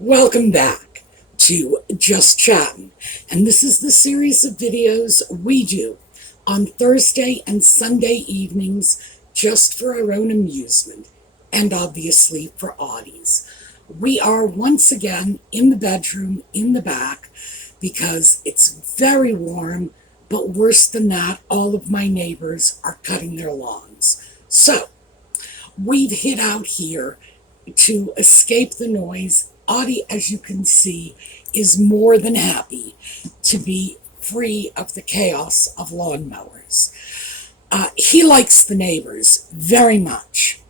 Welcome back to Just Chattin', and this is the series of videos we do on Thursday and Sunday evenings just for our own amusement and obviously for Audie's. We are once again in the bedroom in the back because it's very warm, but worse than that, all of my neighbors are cutting their lawns. So, we've hid out here to escape the noise. Audie, as you can see, is more than happy to be free of the chaos of lawnmowers. He likes the neighbors very much.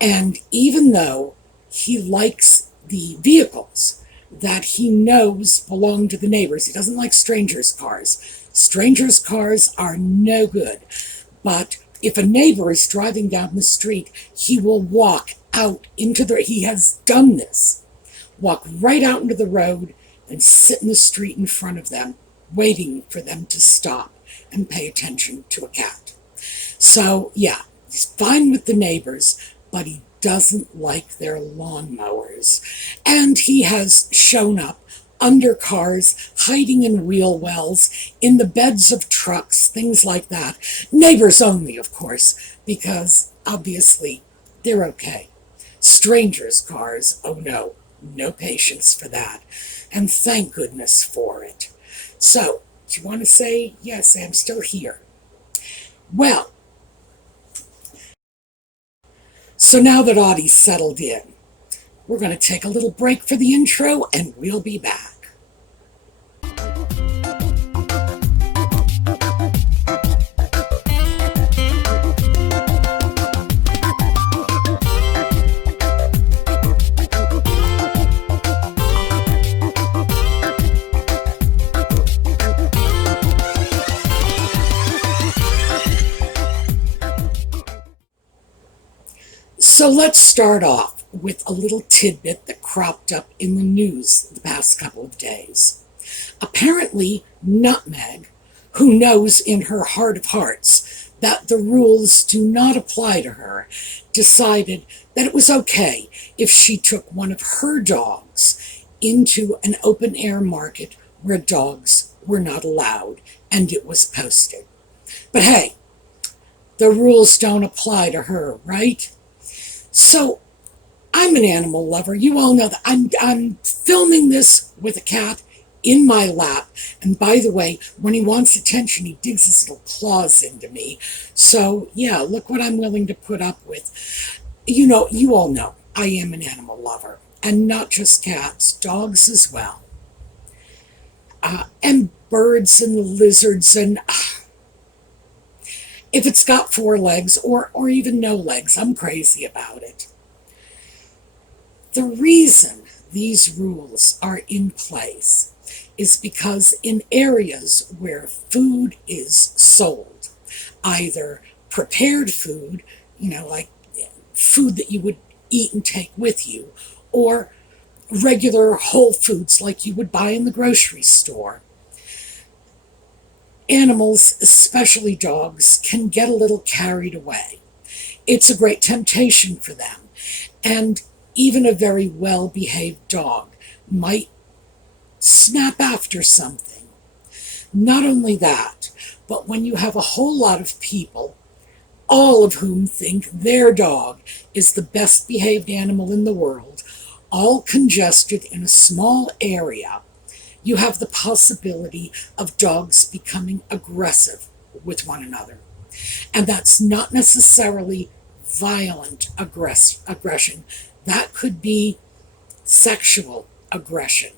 And even though he likes the vehicles that he knows belong to the neighbors, he doesn't like strangers' cars. Strangers' cars are no good. But if a neighbor is driving down the street, he will walk out into he has done this. Walk right out into the road and sit in the street in front of them, waiting for them to stop and pay attention to a cat. So, yeah, he's fine with the neighbors, but he doesn't like their lawnmowers. And he has shown up under cars, hiding in wheel wells, in the beds of trucks, things like that. Neighbors only, of course, because obviously they're okay. Strangers' cars, oh no. No patience for that. And thank goodness for it. So, do you want to say, yes, I'm still here? Well, so now that Audie's settled in, we're going to take a little break for the intro and we'll be back. So let's start off with a little tidbit that cropped up in the news the past couple of days. Apparently, Nutmeg, who knows in her heart of hearts that the rules do not apply to her, decided that it was okay if she took one of her dogs into an open-air market where dogs were not allowed, and it was posted. But hey, the rules don't apply to her, right? So, I'm an animal lover. You all know that. I'm filming this with a cat in my lap. And by the way, when he wants attention, he digs his little claws into me. So, yeah, look what I'm willing to put up with. You know, you all know I am an animal lover. And not just cats, dogs as well. And birds and lizards and... if it's got 4 legs or even no legs, I'm crazy about it. The reason these rules are in place is because in areas where food is sold, either prepared food, like food that you would eat and take with you, or regular whole foods like you would buy in the grocery store, animals, especially dogs, can get a little carried away. It's a great temptation for them. And even a very well-behaved dog might snap after something. Not only that, but when you have a whole lot of people, all of whom think their dog is the best behaved animal in the world, all congested in a small area, you have the possibility of dogs becoming aggressive with one another. And that's not necessarily violent aggression. That could be sexual aggression.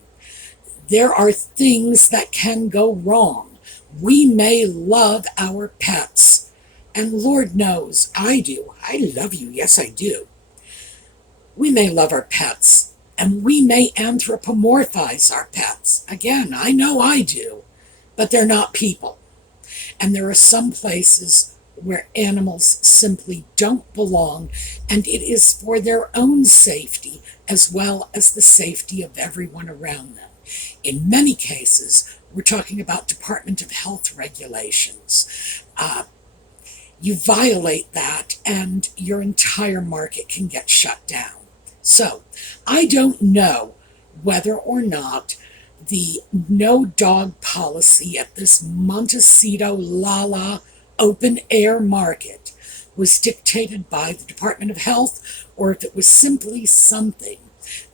There are things that can go wrong. We may love our pets. And Lord knows, I do. I love you. Yes, I do. We may love our pets. And we may anthropomorphize our pets. Again, I know I do, but they're not people. And there are some places where animals simply don't belong, and it is for their own safety as well as the safety of everyone around them. In many cases, we're talking about Department of Health regulations. You violate that, and your entire market can get shut down. So, I don't know whether or not the no dog policy at this Montecito Lala open air market was dictated by the Department of Health, or if it was simply something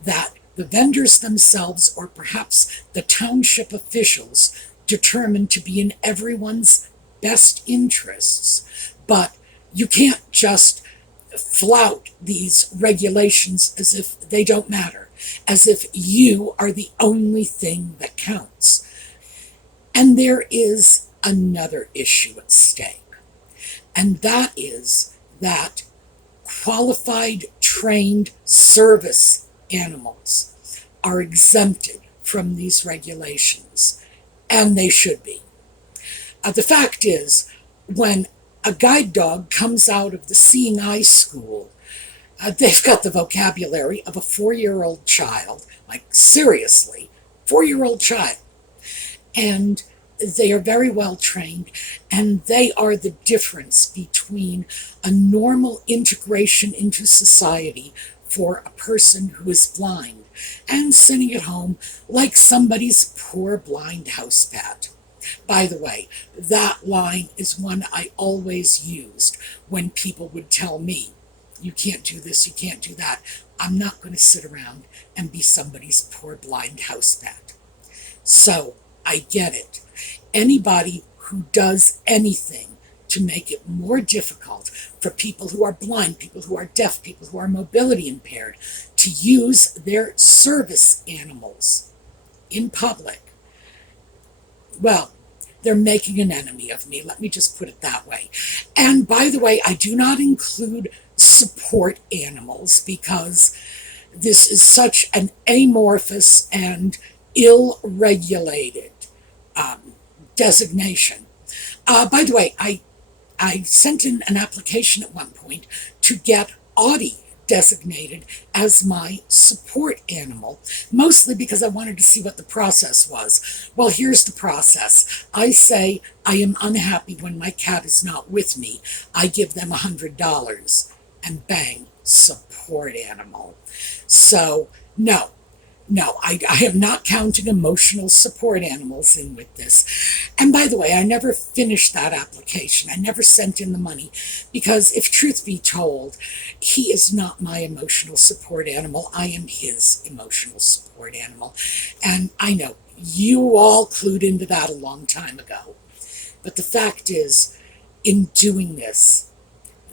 that the vendors themselves or perhaps the township officials determined to be in everyone's best interests. But you can't just flout these regulations as if they don't matter, as if you are the only thing that counts. And there is another issue at stake, and that is that qualified, trained service animals are exempted from these regulations, and they should be. The fact is, when a guide dog comes out of the seeing eye school, they've got the vocabulary of a 4-year-old child, like seriously, 4-year-old child. And they are very well trained, and they are the difference between a normal integration into society for a person who is blind and sitting at home like somebody's poor blind house pet. By the way, that line is one I always used when people would tell me, you can't do this, you can't do that. I'm not going to sit around and be somebody's poor blind house pet. So, I get it. Anybody who does anything to make it more difficult for people who are blind, people who are deaf, people who are mobility impaired, to use their service animals in public, well, they're making an enemy of me. Let me just put it that way. And by the way, I do not include support animals because this is such an amorphous and ill-regulated designation. By the way, I sent in an application at one point to get Audie designated as my support animal, mostly because I wanted to see what the process was. Well, here's the process. I say I am unhappy when my cat is not with me. I give them $100, and bang, support animal. So, no, I am not counting emotional support animals in with this. And by the way, I never finished that application. I never sent in the money because, if truth be told, he is not my emotional support animal. I am his emotional support animal. And I know you all clued into that a long time ago. But the fact is, in doing this,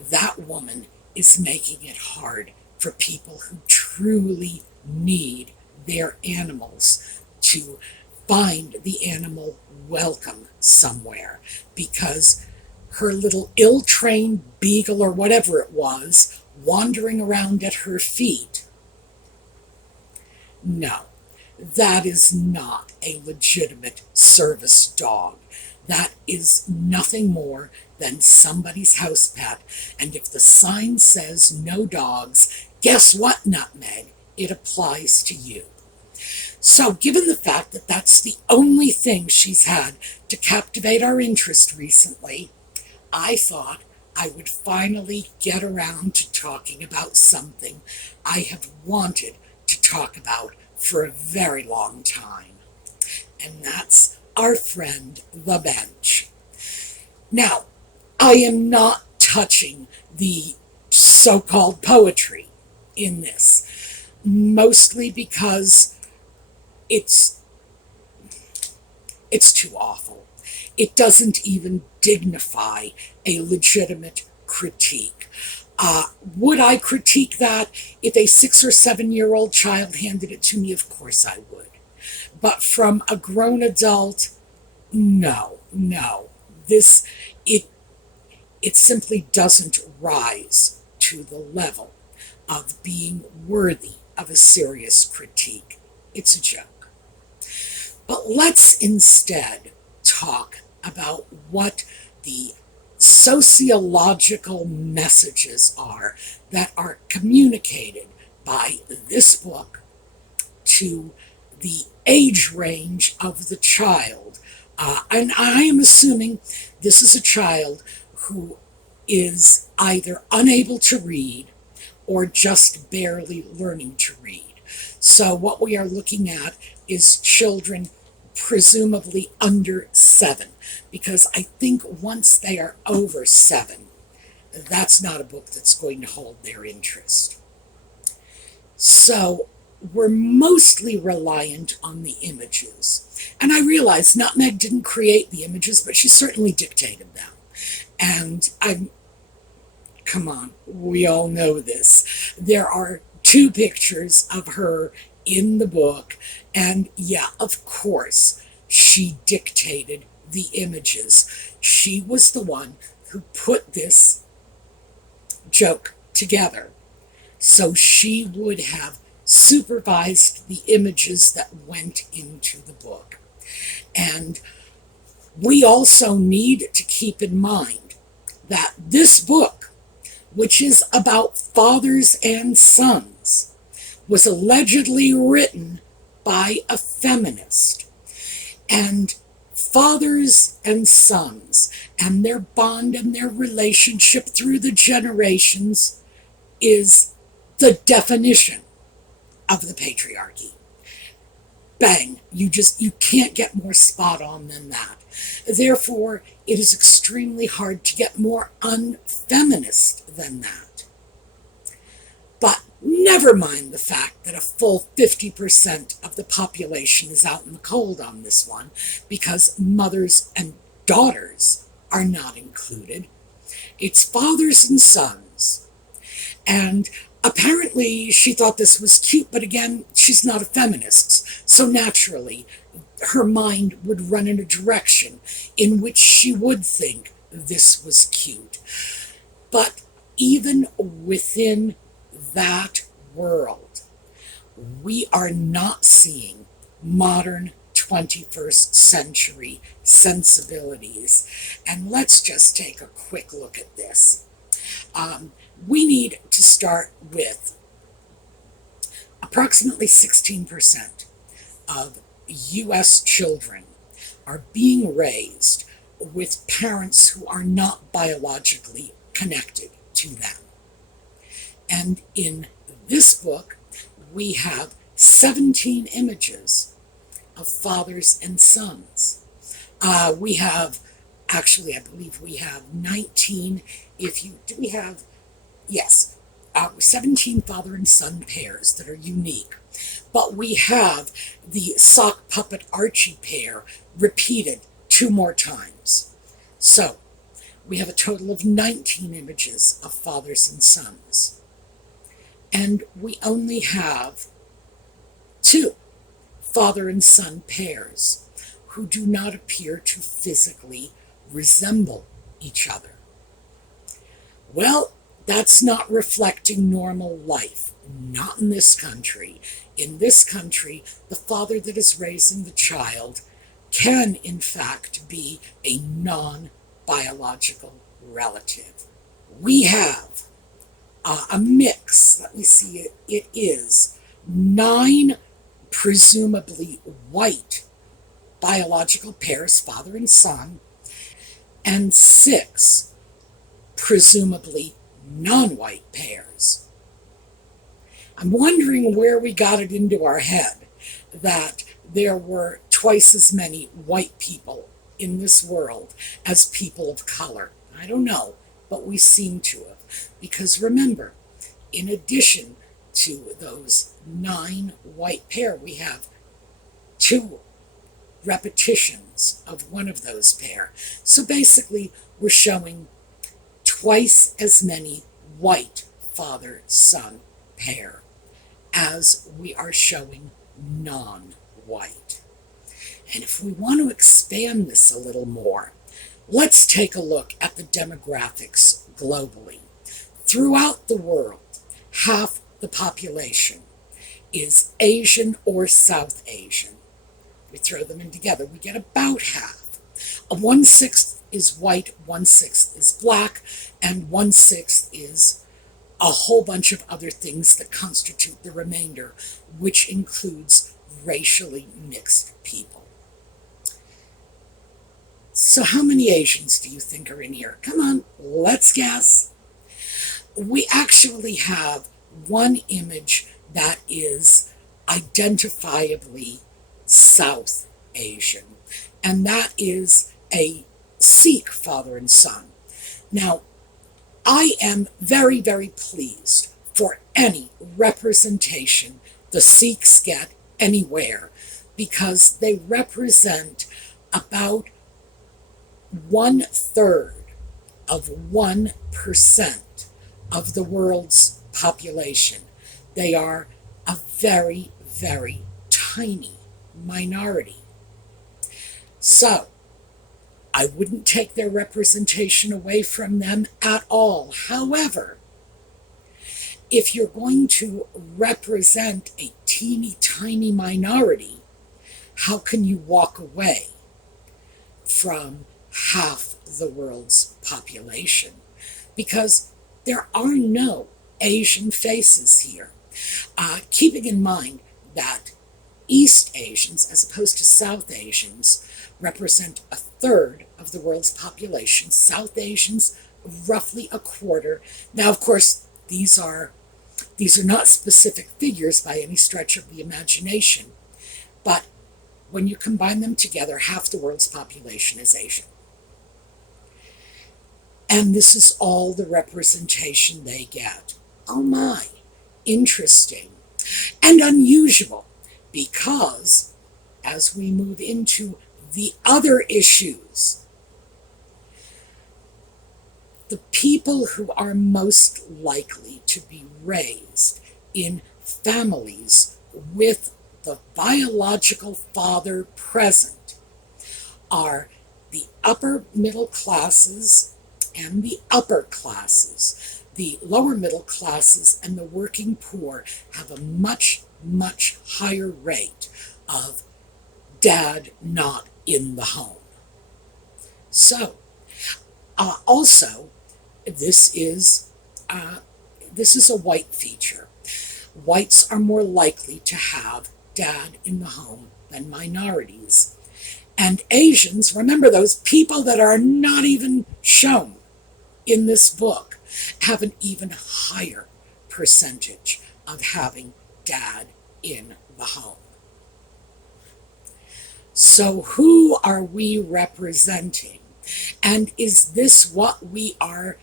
that woman is making it hard for people who truly need their animals to find the animal welcome somewhere, because her little ill-trained beagle or whatever it was wandering around at her feet, no, that is not a legitimate service dog. That is nothing more than somebody's house pet. And if the sign says no dogs, guess what, Nutmeg? It applies to you. So, given the fact that that's the only thing she's had to captivate our interest recently, I thought I would finally get around to talking about something I have wanted to talk about for a very long time. And that's our friend, the bench. Now, I am not touching the so-called poetry in this, mostly because it's too awful. It doesn't even dignify a legitimate critique. Would I critique that if a 6 or 7-year-old child handed it to me? Of course I would. But from a grown adult, no. It simply doesn't rise to the level of being worthy of a serious critique. It's a joke. But let's instead talk about what the sociological messages are that are communicated by this book to the age range of the child. And I am assuming this is a child who is either unable to read or just barely learning to read. So So what we are looking at is children presumably under 7, because I think once they are over 7, that's not a book that's going to hold their interest. So we're mostly reliant on the images. And I realize Nutmeg didn't create the images, but she certainly dictated them. And come on, we all know this. There are 2 pictures of her in the book, and yeah, of course, she dictated the images. She was the one who put this joke together. So she would have supervised the images that went into the book. And we also need to keep in mind that this book, which is about fathers and sons, was allegedly written by a feminist. And fathers and sons and their bond and their relationship through the generations is the definition of the patriarchy. Bang, you can't get more spot on than that. Therefore, it is extremely hard to get more unfeminist than that. But never mind the fact that a full 50% of the population is out in the cold on this one, because mothers and daughters are not included. It's fathers and sons. And apparently she thought this was cute, but again, she's not a feminist. So naturally, her mind would run in a direction in which she would think this was cute. But even within that world, we are not seeing modern 21st century sensibilities. And let's just take a quick look at this. We need to start with approximately 16% of U.S. children are being raised with parents who are not biologically connected to them. And in this book, we have 17 images of fathers and sons. I believe we have 19. Yes, 17 father and son pairs that are unique. But we have the sock puppet Archie pair repeated 2 more times. So we have a total of 19 images of fathers and sons. And we only have 2 father and son pairs who do not appear to physically resemble each other. Well, that's not reflecting normal life. Not in this country. In this country, the father that is raising the child can, in fact, be a non-biological relative. We have a mix. Let me see. It is 9 presumably white biological pairs, father and son, and 6 presumably non-white pairs. I'm wondering where we got it into our head that there were twice as many white people in this world as people of color. I don't know, but we seem to have. Because remember, in addition to those 9 white pair, we have 2 repetitions of one of those pair. So basically, we're showing twice as many white father-son pair as we are showing non-white. And if we want to expand this a little more, let's take a look at the demographics globally. Throughout the world, half the population is Asian or South Asian. We throw them in together, we get about half. 1/6 is white, 1/6 is black, and 1/6 is a whole bunch of other things that constitute the remainder, which includes racially mixed people. So how many Asians do you think are in here? Come on, let's guess. We actually have one image that is identifiably South Asian, and that is a Sikh father and son. Now, I am very, very pleased for any representation the Sikhs get anywhere, because they represent about 1/3 of 1% of the world's population. They are a very, very tiny minority. So, I wouldn't take their representation away from them at all. However, if you're going to represent a teeny tiny minority, how can you walk away from half the world's population? Because there are no Asian faces here. Keeping in mind that East Asians, as opposed to South Asians, represent 1/3 of the world's population. South Asians, roughly 1/4. Now, of course, these are not specific figures by any stretch of the imagination, but when you combine them together, half the world's population is Asian. And this is all the representation they get. Oh my, interesting and unusual, because as we move into the other issues, the people who are most likely to be raised in families with the biological father present are the upper middle classes and the upper classes. The lower middle classes and the working poor have a much, much higher rate of dad not in the home. So, also, this is a white feature. Whites are more likely to have dad in the home than minorities. And Asians, remember, those people that are not even shown in this book, have an even higher percentage of having dad in the home. So who are we representing? And is this what we are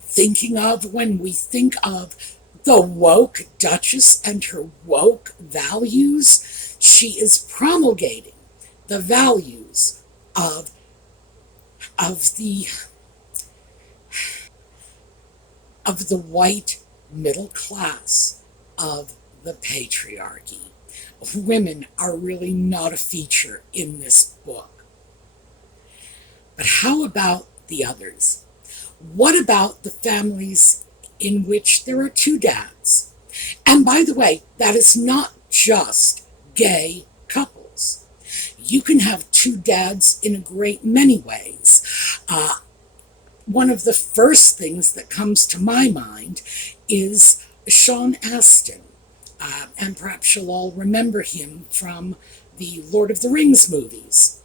thinking of when we think of the woke Duchess and her woke values? She is promulgating the values of the white middle class, of the patriarchy. Women are really not a feature in this book. But how about the others? What about the families in which there are 2 dads? And by the way, that is not just gay couples. You can have 2 dads in a great many ways. One of the first things that comes to my mind is Sean Astin. And perhaps you'll all remember him from the Lord of the Rings movies.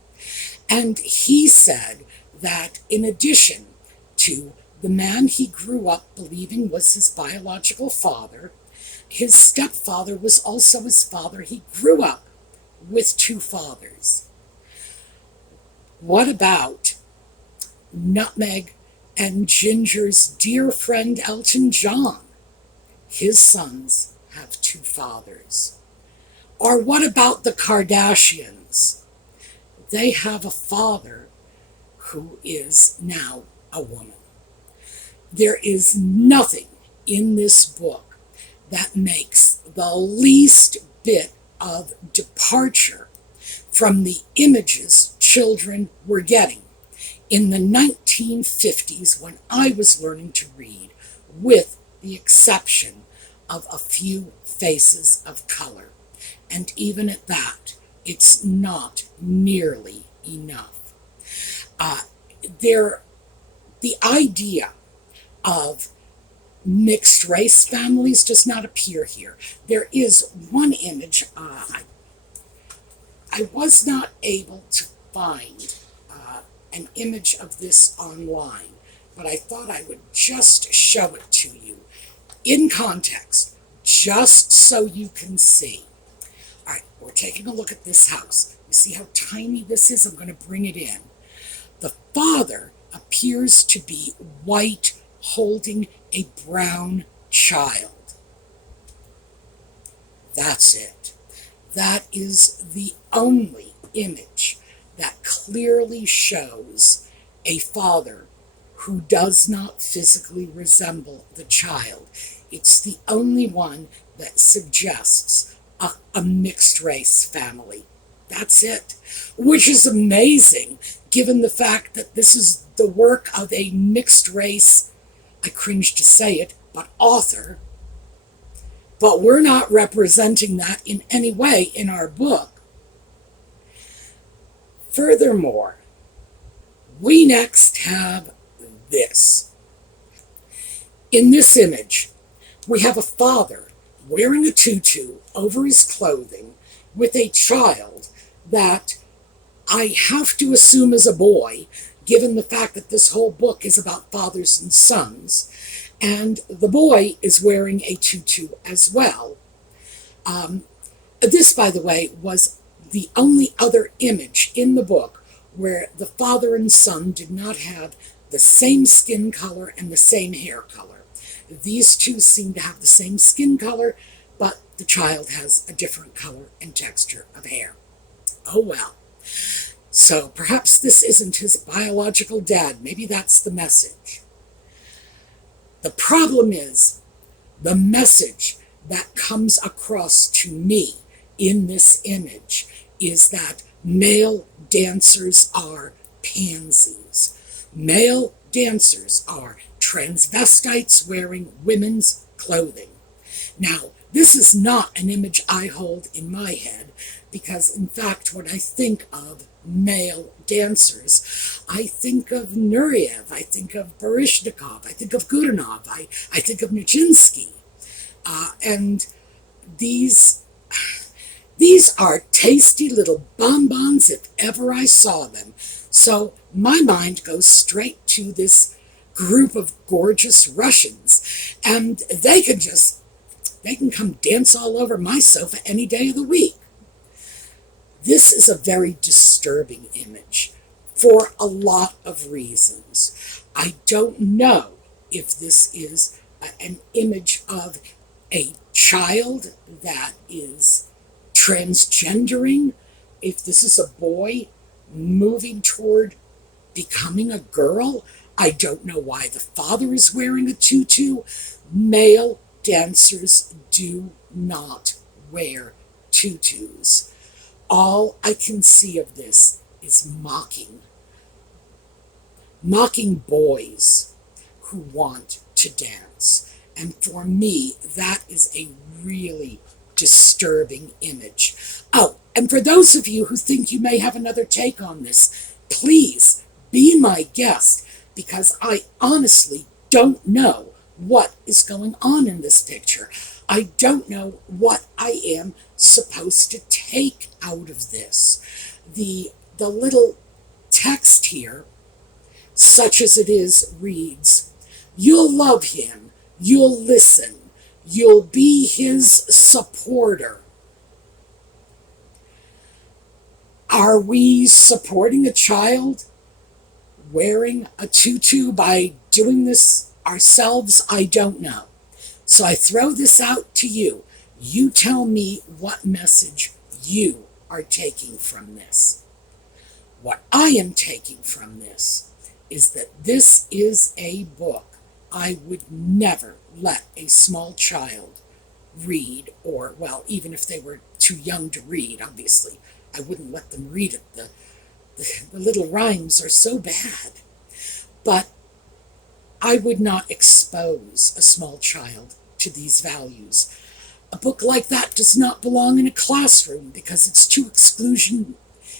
And he said that in addition to the man he grew up believing was his biological father, his stepfather was also his father. He grew up with 2 fathers. What about Nutmeg and Ginger's dear friend Elton John? His sons have 2 fathers. Or what about the Kardashians? They have a father who is now a woman. There is nothing in this book that makes the least bit of departure from the images children were getting in the 1950s when I was learning to read, with the exception of a few faces of color. And even at that, it's not nearly enough. The idea of mixed race families does not appear here. There is one image. I was not able to find an image of this online, but I thought I would just show it to you in context, just so you can see. taking a look at this house. You see how tiny this is? I'm going to bring it in. The father appears to be white, holding a brown child. That's it. That is the only image that clearly shows a father who does not physically resemble the child. It's the only one that suggests a mixed race family. That's it. Which is amazing, given the fact that this is the work of a mixed race, I cringe to say it, but author. But we're not representing that in any way in our book. Furthermore, we next have this. In this image, we have a father wearing a tutu over his clothing with a child that I have to assume is a boy, given the fact that this whole book is about fathers and sons. And the boy is wearing a tutu as well. This, by the way, was the only other image in the book where the father and son did not have the same skin color and the same hair color. These two seem to have the same skin color, but the child has a different color and texture of hair. Oh well. So perhaps this isn't his biological dad. Maybe that's the message. The problem is the message that comes across to me in this image is that male dancers are pansies. Male dancers are transvestites wearing women's clothing. Now, this is not an image I hold in my head because, in fact, when I think of male dancers, I think of Nureyev, I think of Baryshnikov, I think of Godunov, I think of Nijinsky. And these are tasty little bonbons if ever I saw them. So my mind goes straight to this group of gorgeous Russians, and they can come dance all over my sofa any day of the week. This is a very disturbing image for a lot of reasons. I don't know if this is an image of a child that is transgendering, if this is a boy moving toward becoming a girl. I don't know why the father is wearing a tutu. Male dancers do not wear tutus. All I can see of this is mocking boys who want to dance. And for me, that is a really disturbing image. Oh, and for those of you who think you may have another take on this, please be my guest, because I honestly don't know what is going on in this picture. I don't know what I am supposed to take out of this. The little text here, such as it is, reads, "You'll love him, you'll listen, you'll be his supporter." Are we supporting a child wearing a tutu by doing this ourselves? I don't know. So I throw this out to you. You tell me what message you are taking from this. What I am taking from this is that this is a book I would never let a small child read, or, well, even if they were too young to read, obviously, I wouldn't let them read it. The little rhymes are so bad. But I would not expose a small child to these values. A book like that does not belong in a classroom because it's too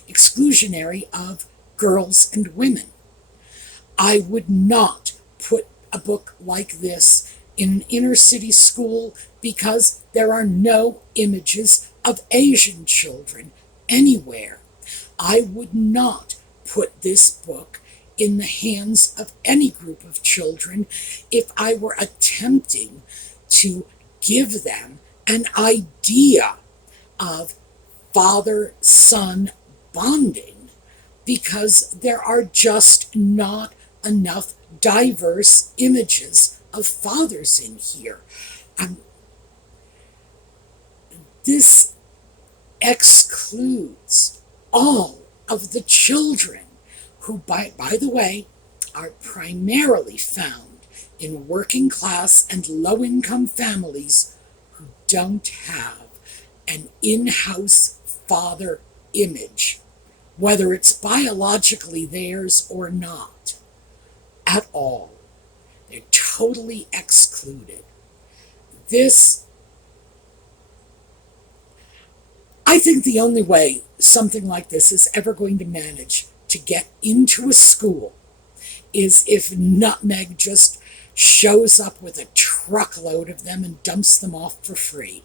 exclusionary of girls and women. I would not put a book like this in an inner city school because there are no images of Asian children anywhere. I would not put this book in the hands of any group of children if I were attempting to give them an idea of father-son bonding because there are just not enough diverse images of fathers in here. Um, this excludes all of the children who, by the way, are primarily found in working class and low income families who don't have an in-house father image, whether it's biologically theirs or not, at all. They're totally excluded. I think the only way something like this is ever going to manage to get into a school is if Nutmeg just shows up with a truckload of them and dumps them off for free.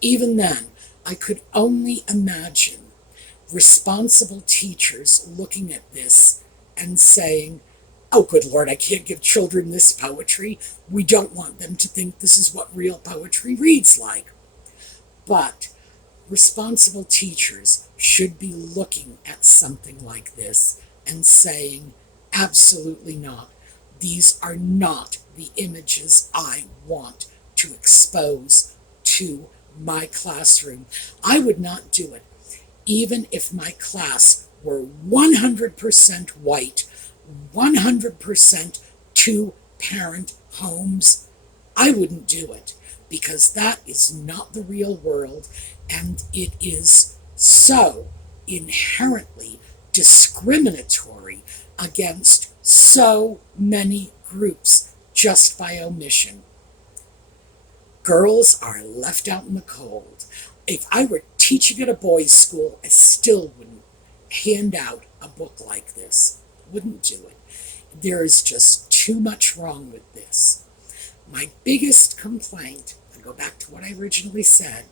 Even then, I could only imagine responsible teachers looking at this and saying, oh, good Lord, I can't give children this poetry. We don't want them to think this is what real poetry reads like. But responsible teachers should be looking at something like this and saying, absolutely not. These are not the images I want to expose to my classroom. I would not do it, even if my class were 100% white, 100% two-parent homes. I wouldn't do it because that is not the real world, and it is so inherently discriminatory against so many groups just by omission. Girls are left out in the cold. If I were teaching at a boys' school, I still wouldn't hand out a book like this. Wouldn't do it. There is just too much wrong with this. My biggest complaint, I go back to what I originally said,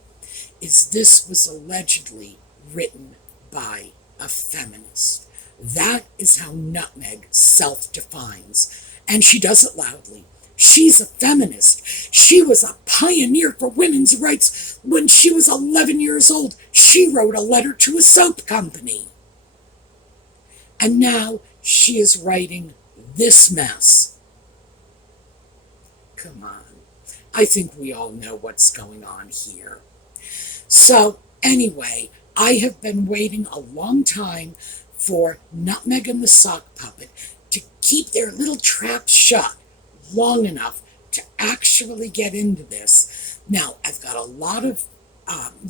is this was allegedly written by a feminist. That is how Nutmeg self-defines, and she does it loudly. She's a feminist. She was a pioneer for women's rights. When she was 11 years old, she wrote a letter to a soap company. And now she is writing this mess. Come on. I think we all know what's going on here. So, anyway, I have been waiting a long time for Nutmeg and the Sock Puppet to keep their little trap shut long enough to actually get into this. Now, I've got a lot of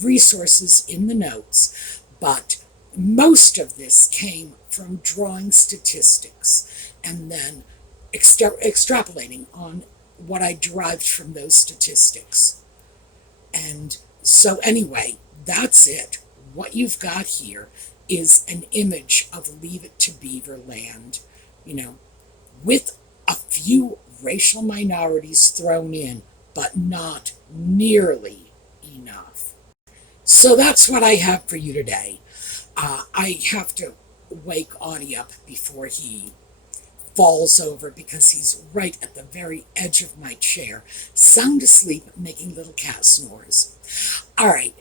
resources in the notes, but most of this came from drawing statistics and then extrapolating on what I derived from those statistics. And so anyway, that's it. What you've got here is an image of Leave It to Beaverland, with a few racial minorities thrown in, but not nearly enough. So that's what I have for you today. I have to wake Audie up before he falls over because he's right at the very edge of my chair, sound asleep, making little cat snores. All right.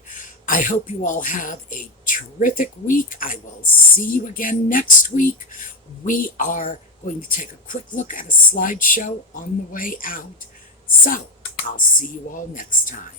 I hope you all have a terrific week. I will see you again next week. We are going to take a quick look at a slideshow on the way out. So, I'll see you all next time.